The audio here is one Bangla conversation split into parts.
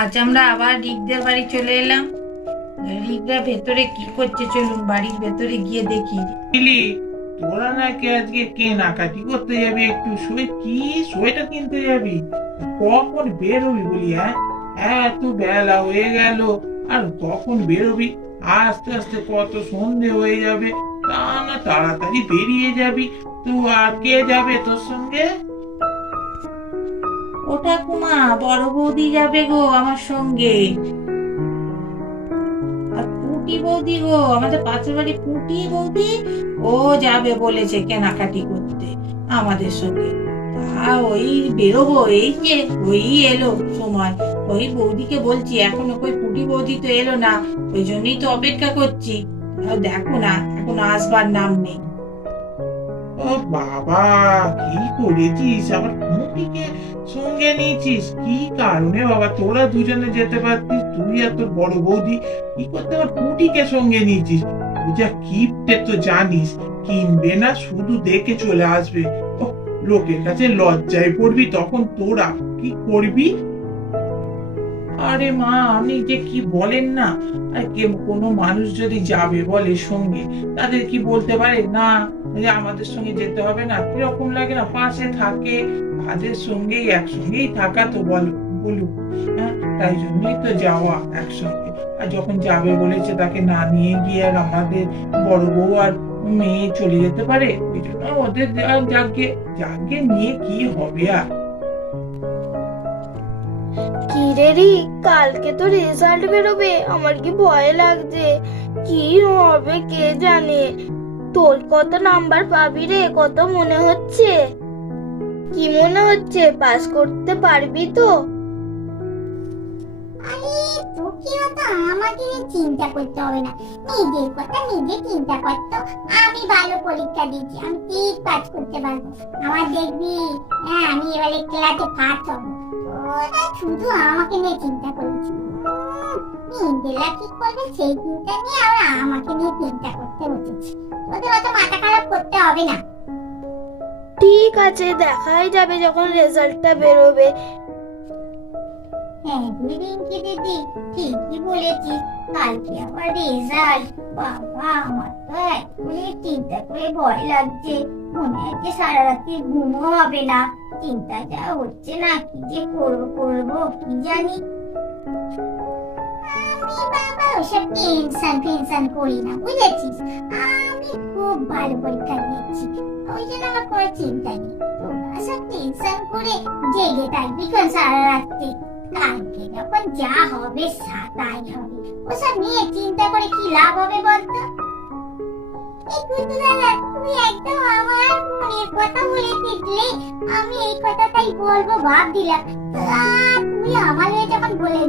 আজ আমরা আবার রিকদের বাড়ি চলে এলাম। রিকরা ভেতরে কি করছে চলুন বাড়ির ভেতরে গিয়ে দেখি। লিলি তোরা নাকি আজকে কেনাকাটি করতে যাবি একটু? সোয়ে কি? সোয়েটার কিনতে যাবি? কখন বেরোবি বলি হ্যাঁ? এত বেলা হয়ে গেল, আর কখন বেরোবি? আস্তে আস্তে কত সন্ধে হয়ে যাবে, তা না তাড়াতাড়ি বেরিয়ে যাবি। তো আর কে যাবে তোর সঙ্গে? ঠাকুমা বড় বৌদি যাবে গো আমার সঙ্গে। আর পুটি বৌদি গো, আমাদের পাশের বাড়ি পুটি বৌদি, ও যাবে বলেছে কেনাকাটি করতে আমাদের সঙ্গে। তা ওই বেরোবো, এই যে ওই এলো সময়। ওই বৌদিকে বলছি, এখনও কই পুটি বৌদি তো এলো না, ওই জন্যই তো অপেক্ষা করছি। দেখো না, এখন আসবার নাম নেই। বাবা, কি করেছিস? আবার মুটিকে সঙ্গে নিয়েছিস? কি কারণে বাবা? তোরা দুজনে যেতে পারতিস, তুই আর তোর বড় বৌদি। কি করতে আবার পুটিকে সঙ্গে নিয়েছিস? পূজা কিপটে তো জানিস, কিনবে না, শুধু দেখে চলে আসবে। লোকের কাছে লজ্জায় পড়বি, তখন তোরা কি করবি? আরে মা, আপনি যে কি বলেন না? কোনো মানুষ যদি যাবে বলে সঙ্গে, তাদের কি বলতে পারে? না যে আমাদের সঙ্গে যেতে হবে না? কীরকম লাগে না? পাশে থাকে, তাদের সঙ্গেই একসঙ্গেই থাকা তো বল বলুক হ্যাঁ? তাই জন্যই তো যাওয়া একসঙ্গে। আর যখন যাবে বলেছে তাকে না নিয়ে গিয়ে আর আমাদের বড় বউ আর মেয়ে চলে যেতে পারে ওই জন্য ওদের যাকে যাকে নিয়ে কি হবে আর? কি রে রি কালকে তো রেজাল্ট বেরোবে, আমার কি ভয় লাগছে? কি হবে কে জানে? তোর কত নাম্বার পাবি রে? কত মনে হচ্ছে? কি মনে হচ্ছে? পাস করতে পারবি তো? আরে তোকেও তো আমাকে নিয়ে চিন্তা করতে হবে না। নিজের কথা নিজে চিন্তা করতো আমি ভালো পরীক্ষা দিচ্ছি আমি ঠিক পাস করতে পারব। আমার দেখবি হ্যাঁ আমি এবারে ক্লাসে ফার্স্ট হব। তোরা শুধু আমাকে নিয়ে চিন্তা করেছি নিজেরা কি করবে? সেই চিন্তা নিয়ে আর আমাকে নিয়ে চিন্তা করতে বসেছি। তোদের অত মাথা খারাপ করতে হবে না। ঠিক আছে দেখাই যাবে যখন রেজাল্টটা বেরোবে। হ্যাঁ রিঙ্কি দিদি ঠিকই বলেছিস। কালকে আবার রেজাল্ট। বাবা আমার তো এখনই চিন্তা করে ভয় লাগছে। মনে হচ্ছে সারা রাত্রি ঘুমও হবে না। চিন্তা যা হচ্ছে না কি যে করব করব কি জানি। আমি বাবা ওসব টেনশন ফেনশন করি না বুঝেছিস আমি খুব ভালো পরীক্ষা দিয়েছি ওই জন্য আমার কোনো চিন্তা নেই সব টেনশন করে জেগে থাকবি কোন সারা রাত্রি কালকে যখন যা হবে সা- তাই হবে ওসব নিয়ে চিন্তা করে কি লাভ হবে বলতো এই কথা বলে আমি এই কথাটাই বলব, ভাব দিলাম। তুমি আমার যখন বলে আর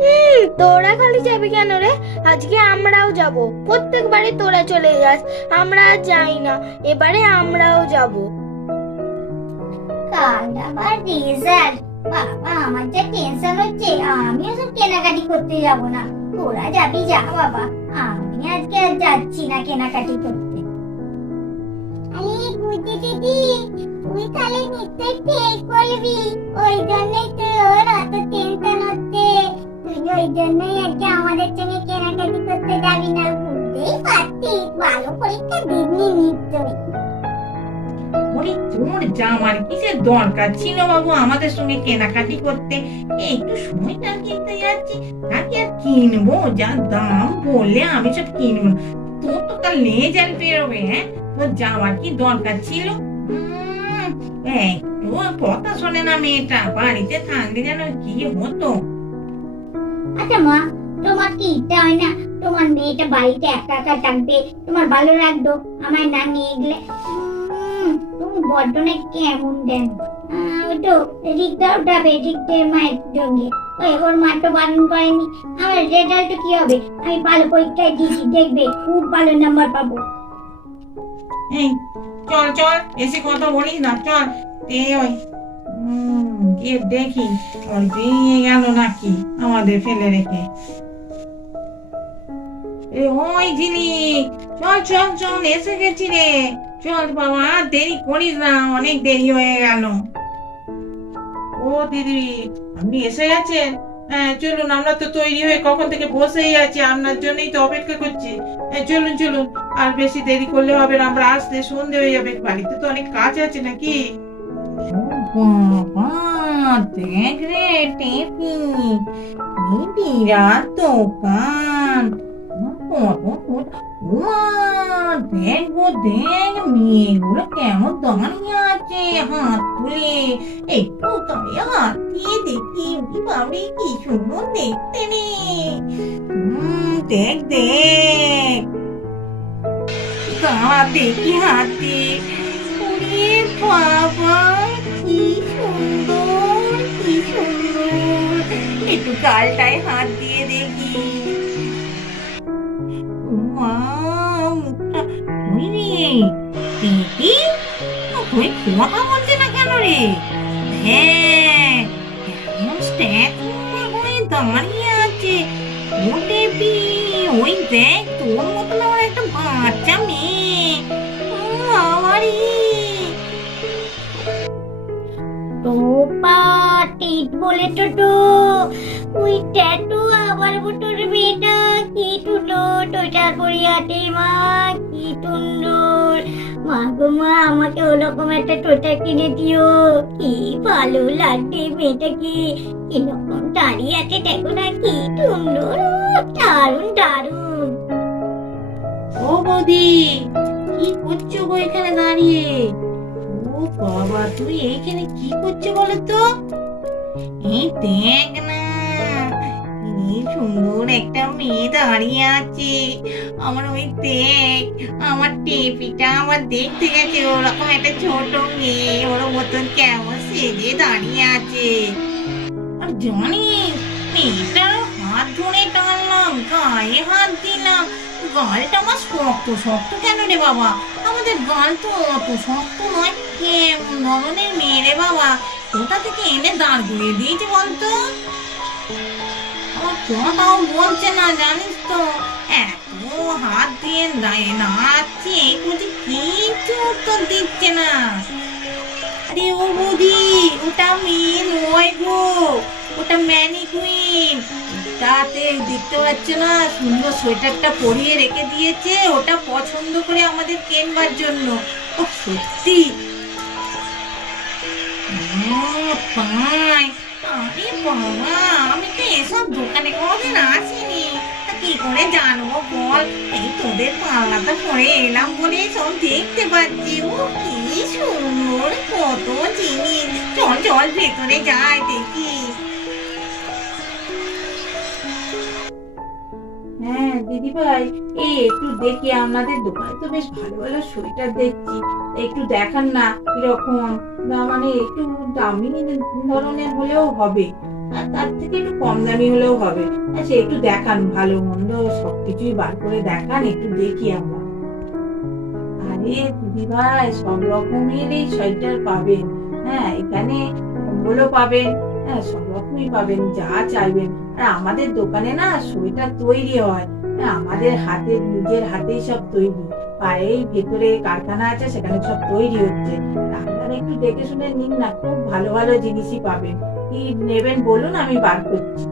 হুম তোরা খালি যাবি কেন রে? আজকে আমরাও যাব। প্রত্যেকবারে তোরা চলে যাস। আমরা আর যাই না। এবারে আমরাও যাব। কাল আবার রেজাল্ট বাবা আমার যা টেনশন হচ্ছে আমিও সব কেনাকাটি করতে যাব না। তোরা যাবি যা বাবা। আমি আজকে আর যাচ্ছি না কেনাকাটি করতে। আরে দিদি তুই তাহলে নিশ্চয়ই ফেল করবি। ওই জন্যই ওই জন্যই আজকে আমাদের সঙ্গে কেনাকাটি করতে যাবি না। বুঝতেই ভালো পরীক্ষা দিবি নিশ্চয়ই। তোর জামার কিসের দরকার? ছিল বাবু আমাদের সঙ্গে কেনাকাটি করতে। এই একটু সময়টা কিনতে যাচ্ছি। নাকি আর কিনবো? যা দাম বললে আমি সব কিনবো। তোর তো কাল লেজাল বেরোবে হ্যাঁ? তোর জামার কি দরকার ছিল? একটু কথা শোনে না মেয়েটা। বাড়িতে থাকলে যেন কি হতো? আচ্ছা মা, তোমার কি ইচ্ছা হয় না? তোমার মেয়েটা বাড়িতে একা একা থাকবে, তোমার ভালো লাগতো আমার না নিয়ে গেলে? তুমি বড্ড না কেমন দেন। ওই তো রিক্তা উঠাবে রিক্তের মায়ের সঙ্গে। ওই ওর মা তো বারণ করেনি। আমার রেজাল্ট কি হবে? আমি ভালো পরীক্ষায় দিয়েছি, দেখবে, খুব ভালো নাম্বার পাবো। এই, চল চল, এসে কথা বলিস না, চল। তে ওই গিয়ে দেখি ওই বেরিয়ে গেল নাকি আমাদের ফেলে রেখে। এ, ওই ঝিলিক চল চল চল, এসে গেছি রে। চল বাবা দেরি করিস না, অনেক দেরি হয়ে গেল। ও দিদি, আপনি এসে গেছেন? হ্যাঁ চলুন, আমরা তো তৈরি হয়ে কখন থেকে বসেই আছি, আপনার জন্যই তো অপেক্ষা করছি। হ্যাঁ চলুন চলুন, আর বেশি দেরি করলে হবে না, আমরা আসতে সন্ধে হয়ে যাবে, বাড়িতে তো অনেক কাজ আছে নাকি? বাবা দেখ রে টেপি কি বিরাট দোকান দেখ গো দেখ মেয়েগুলো কেমন দাঁড়িয়ে আছে হাত তুলে একটু তবে হাত দিয়ে দেখি বাবরি কি সুন্দর দেখতে রে দেখ দেখ দেখি হাত বাবা কি সুন্দর একটু গালটায় হাত দিয়ে দেখি। মা মুখটা ওই রে বলছে না কেন রে? হ্যাঁ এমন স্ট্যাচু হয়ে দাঁড়িয়ে আছে। ও টেপি ওই দেখ, তোর একটা বাচ্চা মেয়ে। আমারই টোপা বলে টোটো। ওই ট্যাটু আমার বুটোর মেয়েটা কি টোটা করিয়াতে মা কি সুন্দর। মা গো মা আমাকে ওরকম একটা টোটা কিনে দিও। কি ভালো লাগছে মেয়েটাকে। কীরকম দাঁড়িয়ে আছে দেখো না কি সুন্দর ও, দারুণ দারুণ। ও বৌদি কি করছ গো এখানে দাঁড়িয়ে? ও বাবা তুই এইখানে কি করছ বলো তো? এই দেখ না কি সুন্দর একটা মেয়ে দাঁড়িয়ে আছে। আমার ওই দেখ, আমার টেপিটা আমার দেখতে গেছে, ওরকম একটা ছোট মেয়ে, ওর মতন কেমন সেজে দাঁড়িয়ে আছে। আর জানিস, মেয়েটার হাত ধরে টানলাম, গায়ে হাত দিলাম। গালটা আমার শক্ত শক্ত কেন রে বাবা? আমাদের গাল তো অত শক্ত নয়, কেমন ধরনের মেয়ে রে বাবা? কোথা থেকে এনে দাঁড় করিয়ে দিয়েছে বলতো? আমার কথাও বলছে না, জানিস তো। এত হাত দিয়ে দাঁড়িয়ে নাচছে এই করছে কিছু উত্তর দিচ্ছে না। আরে ও বৌদি ওটা মেয়ে নয় গো, ওটা ম্যানিকুইন তাতে দেখতে পাচ্ছ না, সুন্দর সোয়েটারটা পরিয়ে রেখে দিয়েছে, ওটা পছন্দ করে আমাদের কেনবার জন্য। ও সত্যি দোকানে কি করে জানব বল? এই পরে এলাম বলে দেখতে পাচ্ছি। ও, কি সুন্দর, কত জিনিস। চল চল দেখি। হ্যাঁ দিদি ভাই এই একটু দেখি আপনাদের দোকানে তো বেশ ভালো ভালো সোয়েটার দেখছি। একটু দেখান না কীরকম। না মানে একটু দামি ধরনের হলেও হবে। আর তার থেকে একটু কম দামি হলেও হবে। আচ্ছা একটু দেখান ভালো মন্দ সবকিছুই বার করে দেখান একটু দেখি আমরা। আরে দিদি ভাই সব রকমের এই সোয়েটার পাবেন। হ্যাঁ এখানে কম্বলও পাবেন। হ্যাঁ সব রকমই পাবেন যা চাইবেন। আর আমাদের দোকানে না সোয়েটার তৈরি হয়। হ্যাঁ, আমাদের হাতের নিজের হাতেই সব তৈরি। পায়েই ভেতরে কারখানা আছে, সেখানে সব তৈরি হচ্ছে। আপনারা একটু দেখে শুনে নিন না, খুব ভালো ভালো জিনিসই পাবেন। কি নেবেন বলুন, আমি বার করছি।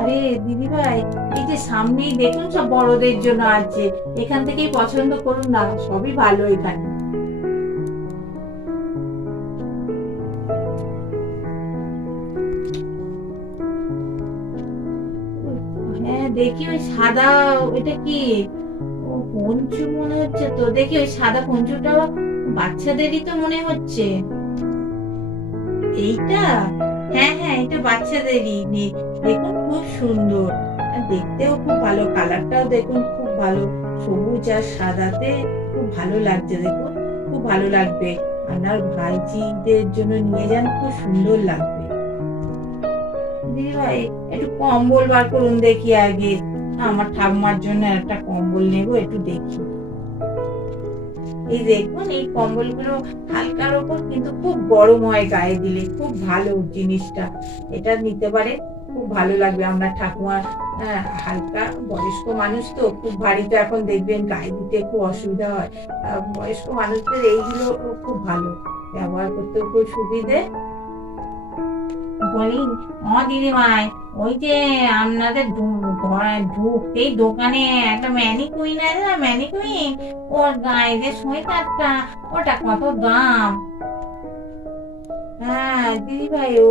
আরে দিদি এই যে সামনেই দেখুন সব বড়দের জন্য আছে। এখান থেকেই পছন্দ করুন না, সবই ভালো এখানে। হ্যাঁ দেখি ওই সাদা এটা কি? পঞ্চু মনে হচ্ছে তো। দেখি ওই সাদা পঞ্চুটা বাচ্চাদেরই তো মনে হচ্ছে। এইটা? হ্যাঁ হ্যাঁ এটা বাচ্চাদেরই। দেখুন খুব সুন্দর। দেখতেও খুব ভালো, কালারটাও দেখুন খুব ভালো। সবুজ আর সাদাতে খুব ভালো লাগছে, দেখুন। খুব ভালো লাগবে। আপনার ভাইজিদের জন্য নিয়ে যান, খুব সুন্দর লাগবে। দিদি ভাই একটু কম্বল বার করুন দেখি আগে। আমার ঠাকুমার জন্য একটা কম্বল নেব একটু দেখি। এই দেখুন এই কম্বলগুলো হালকার ওপর কিন্তু খুব গরম হয় গায়ে দিলে খুব ভালো জিনিসটা। এটা নিতে পারে খুব ভালো লাগবে। আমরা ঠাকুমার হ্যাঁ, হালকা বয়স্ক মানুষ তো খুব ভারী তো এখন দেখবেন গায়ে দিতে খুব অসুবিধা হয়। বয়স্ক মানুষদের এইগুলো খুব ভালো ব্যবহার করতেও খুব সুবিধে। বলি, ও দিদিভাই, ওই যে আপনাদের ঢুকতেই দোকানে একটা ম্যানিকুইন আছে না, ম্যানিকুইন? ওর গায়ে যে সোয়েটারটা ওটা কত দাম? হ্যাঁ দিদি ভাই ও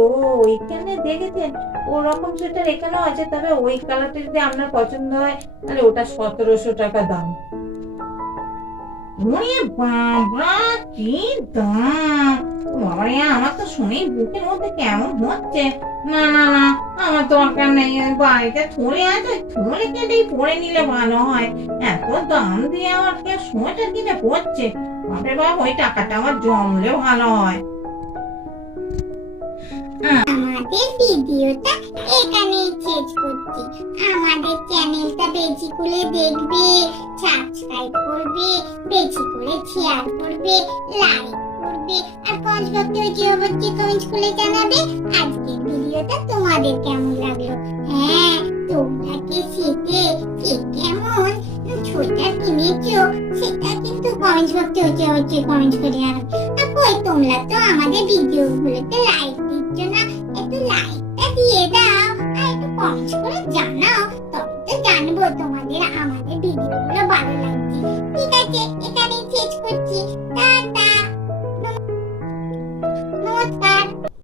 এখানে দেখেছেন, ওরকম সোয়েটার এখানেও আছে, তবে ওই কালারটা যদি আপনার পছন্দ হয়, তাহলে ওটা সতেরোশো টাকা দাম। ওরে বাবা, কি দাম! বাবারে, আমার তো শুনেই বুকের মধ্যে কেমন হচ্ছে? না না না, আমার দরকার নেই বাড়িতে থলে আছে, থলে কেটেই পরে নিলে ভালো হয়। এত দাম দিয়ে আমার কে সোয়েটার কিনে পড়ছে বাপরে বাপ, ওই টাকাটা আমার জমলে ভালো হয়। আমাদের ভিডিওটা এখানেই শেষ করছি। আমাদের চ্যানেলটা বেশি করে দেখবে সাবস্ক্রাইব করবে, বেশি করে শেয়ার করবে লাইক করবে, আর কমেন্ট করতে হচ্ছে কমেন্ট করে জানাবে। আজকের ভিডিওটা তোমাদের কেমন লাগল? হ্যাঁ তোমরা কি শীতে কে কেমন? সোয়েটার কিনেছো সেটা কিন্তু কমেন্ট হচ্ছে অবশ্যই কমেন্ট করে আর কই, তোমরা তো আমাদের ভিডিওগুলোতে লাইক একটু লাইটটা দিয়ে দাও আর একটু কমেন্ট করে জানাও